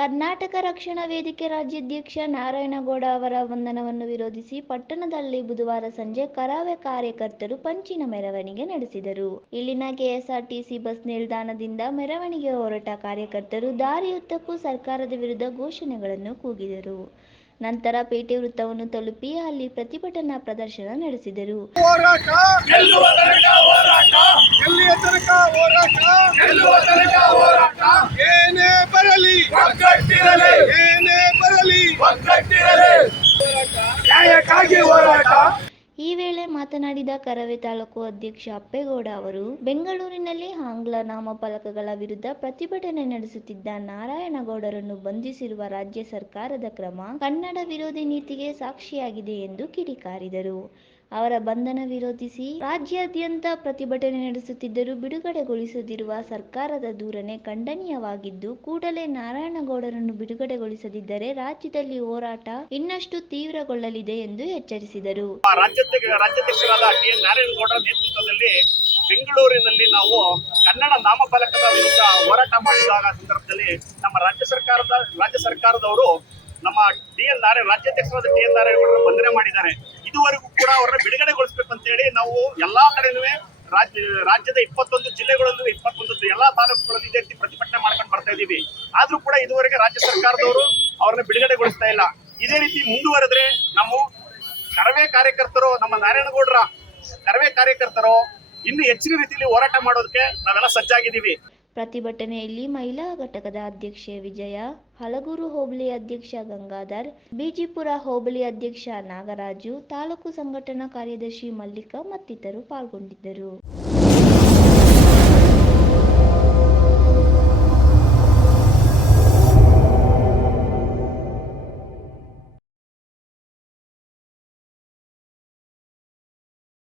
ಕರ್ನಾಟಕ ರಕ್ಷಣಾ ವೇದಿಕೆ ರಾಜ್ಯಾಧ್ಯಕ್ಷ ನಾರಾಯಣಗೌಡ ಅವರ ಬಂಧನವನ್ನು ವಿರೋಧಿಸಿ ಪಟ್ಟಣದಲ್ಲಿ ಬುಧವಾರ ಸಂಜೆ ಕರಾವೆ ಕಾರ್ಯಕರ್ತರು ಪಂಚಿನ ಮೆರವಣಿಗೆ ನಡೆಸಿದರು. ಇಲ್ಲಿನ ಕೆಎಸ್ಆರ್ಟಿಸಿ ಬಸ್ ನಿಲ್ದಾಣದಿಂದ ಮೆರವಣಿಗೆ ಹೊರಟ ಕಾರ್ಯಕರ್ತರು ದಾರಿಯುದ್ದಕ್ಕೂ ಸರ್ಕಾರದ ವಿರುದ್ಧ ಘೋಷಣೆಗಳನ್ನು ಕೂಗಿದರು. ನಂತರ ಪೇಟೆ ವೃತ್ತವನ್ನು ತಲುಪಿ ಅಲ್ಲಿ ಪ್ರತಿಭಟನಾ ಪ್ರದರ್ಶನ ನಡೆಸಿದರು. ಈ ವೇಳೆ ಮಾತನಾಡಿದ ಕರವೇ ತಾಲೂಕು ಅಧ್ಯಕ್ಷ ಅಪ್ಪೇಗೌಡ ಅವರು, ಬೆಂಗಳೂರಿನಲ್ಲಿ ಆಂಗ್ಲ ನಾಮಫಲಕಗಳ ವಿರುದ್ಧ ಪ್ರತಿಭಟನೆ ನಡೆಸುತ್ತಿದ್ದ ನಾರಾಯಣಗೌಡರನ್ನು ಬಂಧಿಸಿರುವ ರಾಜ್ಯ ಸರ್ಕಾರದ ಕ್ರಮ ಕನ್ನಡ ವಿರೋಧಿ ನೀತಿಗೆ ಸಾಕ್ಷಿಯಾಗಿದೆ ಎಂದು ಕಿಡಿಕಾರಿದರು. ಅವರ ಬಂಧನ ವಿರೋಧಿಸಿ ರಾಜ್ಯಾದ್ಯಂತ ಪ್ರತಿಭಟನೆ ನಡೆಸುತ್ತಿದ್ದರೂ ಬಿಡುಗಡೆಗೊಳಿಸದಿರುವ ಸರ್ಕಾರದ ಧೋರಣೆ ಖಂಡನೀಯವಾಗಿದ್ದು, ಕೂಡಲೇ ನಾರಾಯಣಗೌಡರನ್ನು ಬಿಡುಗಡೆಗೊಳಿಸದಿದ್ದರೆ ರಾಜ್ಯದಲ್ಲಿ ಹೋರಾಟ ಇನ್ನಷ್ಟು ತೀವ್ರಗೊಳ್ಳಲಿದೆ ಎಂದು ಎಚ್ಚರಿಸಿದರು. ನೇತೃತ್ವದಲ್ಲಿ ಬೆಂಗಳೂರಿನಲ್ಲಿ ನಾವು ಕನ್ನಡ ನಾಮಫಲಕದ ವಿರುದ್ಧ ಹೋರಾಟ ಮಾಡಿದಾಗ ಸಂದರ್ಭದಲ್ಲಿ ನಮ್ಮ ರಾಜ್ಯ ಸರ್ಕಾರದ, ರಾಜ್ಯ ಸರ್ಕಾರದವರು ನಮ್ಮ ಟಿ ಎನ್ ನಾರಾಯಣ, ರಾಜ್ಯಾಧ್ಯಕ್ಷರಾದ ಟಿ ಎನ್ ಬಂಧನ ಮಾಡಿದ್ದಾರೆ. ಇದುವರೆಗೂ ಕೂಡ ಅವರನ್ನ ಬಿಡುಗಡೆಗೊಳಿಸ್ಬೇಕಂತ ಅಂತೇಳಿ ನಾವು ಎಲ್ಲಾ ಕಡೆನೂ ರಾಜ್ಯ, ರಾಜ್ಯದ ಇಪ್ಪತ್ತೊಂದು ಜಿಲ್ಲೆಗಳಲ್ಲೂ ಇಪ್ಪತ್ತೊಂದು ಎಲ್ಲಾ ತಾಲೂಕುಗಳಲ್ಲಿ ಇದೇ ರೀತಿ ಪ್ರತಿಭಟನೆ ಮಾಡ್ಕೊಂಡು ಬರ್ತಾ ಇದೀವಿ ಆದ್ರೂ ಕೂಡ ಇದುವರೆಗೆ ರಾಜ್ಯ ಸರ್ಕಾರದವರು ಅವ್ರನ್ನ ಬಿಡುಗಡೆಗೊಳಿಸ್ತಾ ಇಲ್ಲ. ಇದೇ ರೀತಿ ಮುಂದುವರೆದ್ರೆ ನಾವು ಕರವೇ ಕಾರ್ಯಕರ್ತರು, ನಮ್ಮ ನಾರಾಯಣಗೌಡರ ಕರವೇ ಕಾರ್ಯಕರ್ತರು ಇನ್ನು ಹೆಚ್ಚಿನ ರೀತಿಯಲ್ಲಿ ಹೋರಾಟ ಮಾಡೋದಕ್ಕೆ ನಾವೆಲ್ಲ ಸಜ್ಜಾಗಿದ್ದೀವಿ. ಪ್ರತಿಭಟನೆಯಲ್ಲಿ ಮಹಿಳಾ ಘಟಕದ ಅಧ್ಯಕ್ಷೆ ವಿಜಯ ಹಲಗೂರು ಹೋಬಳಿ ಅಧ್ಯಕ್ಷ ಗಂಗಾಧರ್, ಬಿಜಿಪುರ ಹೋಬಳಿ ಅಧ್ಯಕ್ಷ ನಾಗರಾಜು, ತಾಲೂಕು ಸಂಘಟನಾ ಕಾರ್ಯದರ್ಶಿ ಮಲ್ಲಿಕಾ ಮತ್ತಿತರರು ಪಾಲ್ಗೊಂಡಿದ್ದರು.